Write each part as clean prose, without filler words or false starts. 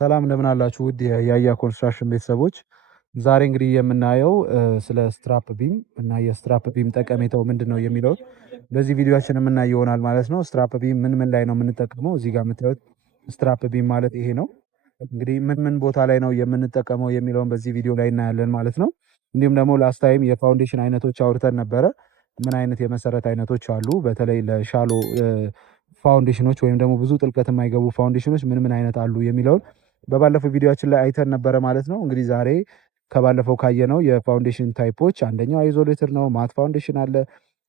ሰላም እንደምን አላችሁ ውድ የያያ ኮንስትራክሽን ቤተሰቦች። ዛሬ እንግዲህ የምናየው ስለ ስትራፕ ቢም እና የስትራፕ ቢም ጠቀሜታው ምንድነው የሚለውን በዚህ ቪዲዮአችን የምናየው ይሆናል ማለት ነው። ስትራፕ ቢም ምን ላይ ነው የምንጠቀመው? እዚህ ጋር የምታዩት ስትራፕ ቢም ማለት ይሄ ነው። እንግዲህ ምን ቦታ ላይ ነው የምንጠቀመው የሚለውን በዚህ ቪዲዮ ላይ እናያለን ማለት ነው። እንዲሁም ደግሞ ላስት ታይም የፋውንዴሽን አይነቶች አውርተን ነበረ። ምን አይነት የመሰረት አይነቶች አሉ? በተለይ ለሻሎ ፋውንዴሽኖች ወይም ደግሞ ብዙ ጥልቀት የማይገቡ ፋውንዴሽኖች ምን አይነት አሉ የሚለውን በባለፈው ቪዲዮአችን ላይ አይተን ነበረ ማለት ነው። እንግዲህ ዛሬ ከባለፈው ካየነው የፋውንዴሽን ታይፖች አንደኛው አይዞሌትድ ነው። ማት ፋውንዴሽን አለ፣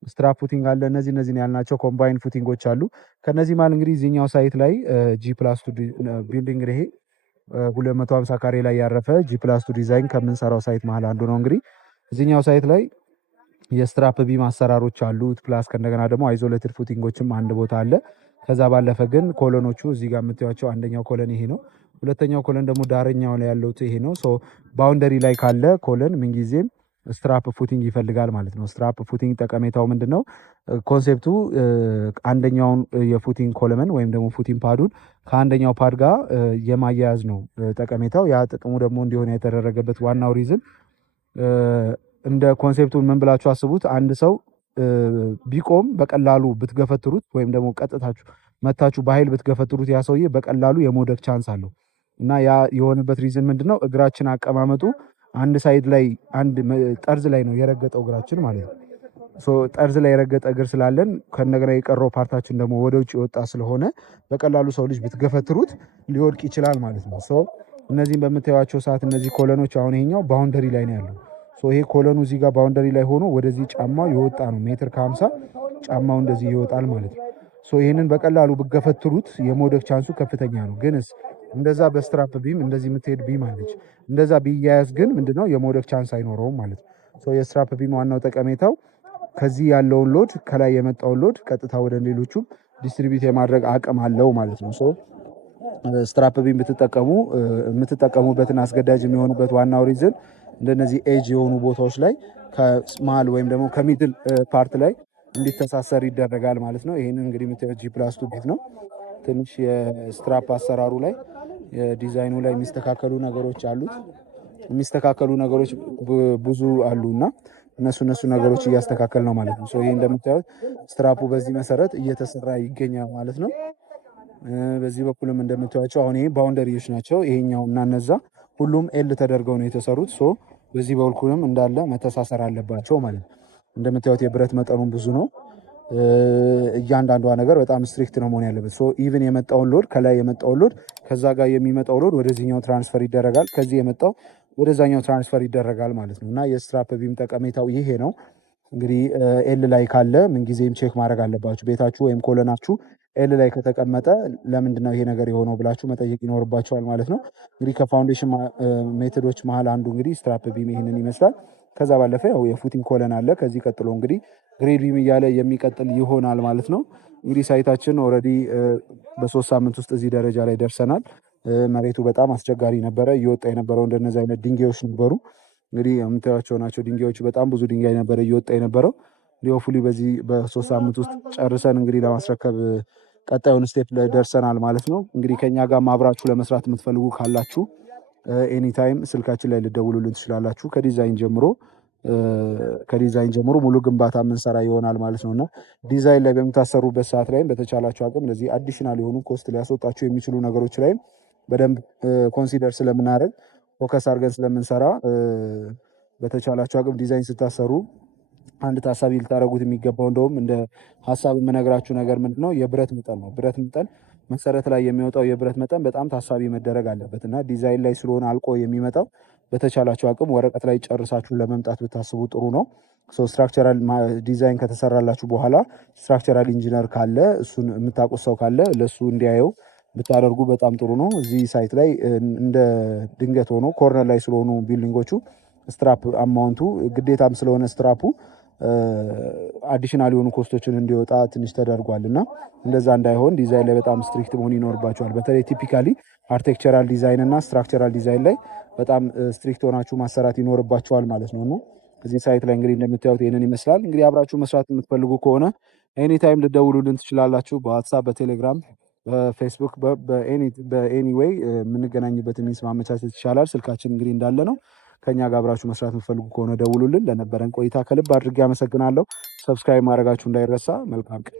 ስትራፕ ፉቲንግ አለ። እነዚህን ያልናቸው ኮምባይን ፉቲንጎች አሉ። ከነዚህ ማለት እንግዲህ እዚህኛው ሳይት ላይ G+2 ቢልዲንግ ይሄ 250 ካሬ ላይ ያረፈ G+2 ዲዛይን ከምንሰራው ሳይት መሀል አንዱ ነው። እንግዲህ እዚህኛው ሳይት ላይ የስትራፕ ቢም አሰራሮች አሉት። ፕላስ ከእንደገና ደግሞ አይዞሌትድ ፉቲንጎችም አንድ ቦታ አለ። ከዛ ባለፈ ግን ኮሎኖቹ እዚህ ጋር የምታዩቸው አንደኛው ኮለን ይሄ ነው። ሁለተኛው ኮለን ደግሞ ዳርኛው ላይ ያለው ይሄ ነው። ሶ ባውንደሪ ላይ ካለ ኮለን ምንጊዜም ስትራፕ ፉቲንግ ይፈልጋል ማለት ነው። ስትራፕ ፉቲንግ ጠቀሜታው ምንድነው? ኮንሴፕቱ አንደኛውን የፉቲንግ ኮለመን ወይም ደግሞ ፉቲንግ ፓዱን ከአንደኛው ፓድ ጋር የማያያዝ ነው ጠቀሜታው። ያ ጥቅሙ ደግሞ እንዲሆን የተደረገበት ዋናው ሪዝን እንደ ኮንሴፕቱ ምን ብላችሁ አስቡት። አንድ ሰው ቢቆም በቀላሉ ብትገፈትሩት ወይም ደግሞ ቀጥታችሁ መታችሁ በኃይል ብትገፈትሩት ያ ሰውዬ በቀላሉ የመውደቅ ቻንስ አለው እና ያ የሆነበት ሪዝን ምንድነው? እግራችን አቀማመጡ አንድ ሳይድ ላይ አንድ ጠርዝ ላይ ነው የረገጠው እግራችን ማለት ነው። ሶ ጠርዝ ላይ የረገጠ እግር ስላለን ከነገና የቀረው ፓርታችን ደግሞ ወደ ውጭ የወጣ ስለሆነ በቀላሉ ሰው ልጅ ብትገፈትሩት ሊወድቅ ይችላል ማለት ነው። ሶ እነዚህን በምታዩቸው ሰዓት እነዚህ ኮለኖች አሁን ይሄኛው ባውንደሪ ላይ ነው ያለው። ሶ ይሄ ኮለኑ እዚህ ጋር ባውንደሪ ላይ ሆኖ ወደዚህ ጫማው የወጣ ነው። ሜትር ከ50 ጫማው እንደዚህ ይወጣል ማለት ነው። ሶ ይሄንን በቀላሉ ብገፈትሩት የመውደቅ ቻንሱ ከፍተኛ ነው። ግንስ እንደዛ በስትራፕ ቢም እንደዚህ የምትሄድ ቢም አለች። እንደዛ ቢያያዝ ግን ምንድነው የመውደቅ ቻንስ አይኖረውም ማለት ነው። ሶ የስትራፕ ቢም ዋናው ጠቀሜታው ከዚህ ያለውን ሎድ ከላይ የመጣውን ሎድ ቀጥታ ወደ ሌሎቹም ዲስትሪቢዩት የማድረግ አቅም አለው ማለት ነው። ሶ ስትራፕ ቢም ብትጠቀሙ የምትጠቀሙበትን አስገዳጅ የሚሆኑበት ዋናው ሪዝን እንደነዚህ ኤጅ የሆኑ ቦታዎች ላይ ከስማል ወይም ደግሞ ከሚድል ፓርት ላይ እንዲተሳሰር ይደረጋል ማለት ነው። ይሄንን እንግዲህ የምታዩት G+2 ቤት ነው። ትንሽ የስትራፕ አሰራሩ ላይ የዲዛይኑ ላይ የሚስተካከሉ ነገሮች አሉት። የሚስተካከሉ ነገሮች ብዙ አሉና እነሱ ነገሮች እያስተካከል ነው ማለት ነው። ሶ ይሄ እንደምታዩት ስትራፑ በዚህ መሰረት እየተሰራ ይገኛል ማለት ነው። በዚህ በኩልም እንደምታዩቸው አሁን ይሄ ባውንደሪዎች ናቸው። ይሄኛው እና እነዛ ሁሉም ኤል ተደርገው ነው የተሰሩት። ሶ በዚህ በኩልም እንዳለ መተሳሰር አለባቸው ማለት ነው። እንደምታዩት የብረት መጠኑን ብዙ ነው። እያንዳንዷ ነገር በጣም ስትሪክት ነው መሆን ያለበት። ሶ ኢቭን የመጣውን ሎድ ከላይ የመጣውን ሎድ ከዛ ጋር የሚመጣው ሎድ ወደዚህኛው ትራንስፈር ይደረጋል፣ ከዚህ የመጣው ወደዛኛው ትራንስፈር ይደረጋል ማለት ነው። እና የስትራፕ ቢም ጠቀሜታው ይሄ ነው። እንግዲህ ኤል ላይ ካለ ምንጊዜም ቼክ ማድረግ አለባችሁ። ቤታችሁ ወይም ኮለናችሁ ኤል ላይ ከተቀመጠ ለምንድነው ይሄ ነገር የሆነው ብላችሁ መጠየቅ ይኖርባቸዋል ማለት ነው። እንግዲህ ከፋውንዴሽን ሜቶዶች መሀል አንዱ እንግዲህ ስትራፕ ቢም ይህንን ይመስላል። ከዛ ባለፈ ያው የፉቲንግ ኮለን አለ። ከዚህ ቀጥሎ እንግዲህ ግሬድ ቢም እያለ የሚቀጥል ይሆናል ማለት ነው። እንግዲህ ሳይታችን ኦልሬዲ በ3 ሳምንት ውስጥ እዚህ ደረጃ ላይ ደርሰናል። መሬቱ በጣም አስቸጋሪ ነበረ። እየወጣ የነበረው እንደነዚህ አይነት ድንጋዮች ነበሩ። እንግዲህ የምታዩቸው ናቸው ድንጋዮቹ። በጣም ብዙ ድንጋይ ነበረ እየወጣ የነበረው። ሊሆፉሊ በዚህ በ3 ሳምንት ውስጥ ጨርሰን እንግዲህ ለማስረከብ ቀጣዩን ስቴፕ ላይ ደርሰናል ማለት ነው። እንግዲህ ከኛ ጋር አብራችሁ ለመስራት የምትፈልጉ ካላችሁ ኤኒታይም ስልካችን ላይ ልደውሉልን ትችላላችሁ። ከዲዛይን ጀምሮ ሙሉ ግንባታ የምንሰራ ይሆናል ማለት ነውና ዲዛይን ላይ በምታሰሩበት ሰዓት ላይም በተቻላችሁ አቅም እንደዚህ አዲሽናል የሆኑ ኮስት ሊያስወጣችሁ የሚችሉ ነገሮች ላይም በደንብ ኮንሲደር ስለምናደርግ ፎከስ አድርገን ስለምንሰራ በተቻላችሁ አቅም ዲዛይን ስታሰሩ አንድ ታሳቢ ልታደርጉት የሚገባው እንደውም እንደ ሀሳብ የምነግራችሁ ነገር ምንድነው የብረት መጠን ነው። ብረት መጠን መሰረት ላይ የሚወጣው የብረት መጠን በጣም ታሳቢ መደረግ አለበት እና ዲዛይን ላይ ስለሆነ አልቆ የሚመጣው በተቻላችሁ አቅም ወረቀት ላይ ጨርሳችሁ ለመምጣት ብታስቡ ጥሩ ነው። ስትራክቸራል ዲዛይን ከተሰራላችሁ በኋላ ስትራክቸራል ኢንጂነር ካለ እሱን የምታውቁት ሰው ካለ ለሱ እንዲያየው ብታደርጉ በጣም ጥሩ ነው። እዚህ ሳይት ላይ እንደ ድንገት ሆኖ ኮርነር ላይ ስለሆኑ ቢልዲንጎቹ ስትራፕ አማውንቱ ግዴታም ስለሆነ ስትራፑ አዲሽናል የሆኑ ኮስቶችን እንዲወጣ ትንሽ ተደርጓል እና እንደዛ እንዳይሆን ዲዛይን ላይ በጣም ስትሪክት መሆን ይኖርባቸዋል። በተለይ ቲፒካሊ አርቴክቸራል ዲዛይን እና ስትራክቸራል ዲዛይን ላይ በጣም ስትሪክት ሆናችሁ ማሰራት ይኖርባቸዋል ማለት ነው። እዚህ ሳይት ላይ እንግዲህ እንደምታዩት ይህንን ይመስላል። እንግዲህ አብራችሁ መስራት የምትፈልጉ ከሆነ ኤኒታይም ልደውሉልን ትችላላችሁ። በዋትሳፕ፣ በቴሌግራም በፌስቡክ በኤኒ ዌይ የምንገናኝበት ሚንስ ማመቻቸት ይቻላል። ስልካችን እንግዲህ እንዳለ ነው። ከኛ ጋር አብራችሁ መስራት የምትፈልጉ ከሆነ ደውሉልን። ለነበረን ቆይታ ከልብ አድርጌ አመሰግናለሁ። ሰብስክራይብ ማድረጋችሁ እንዳይረሳ። መልካም ቀን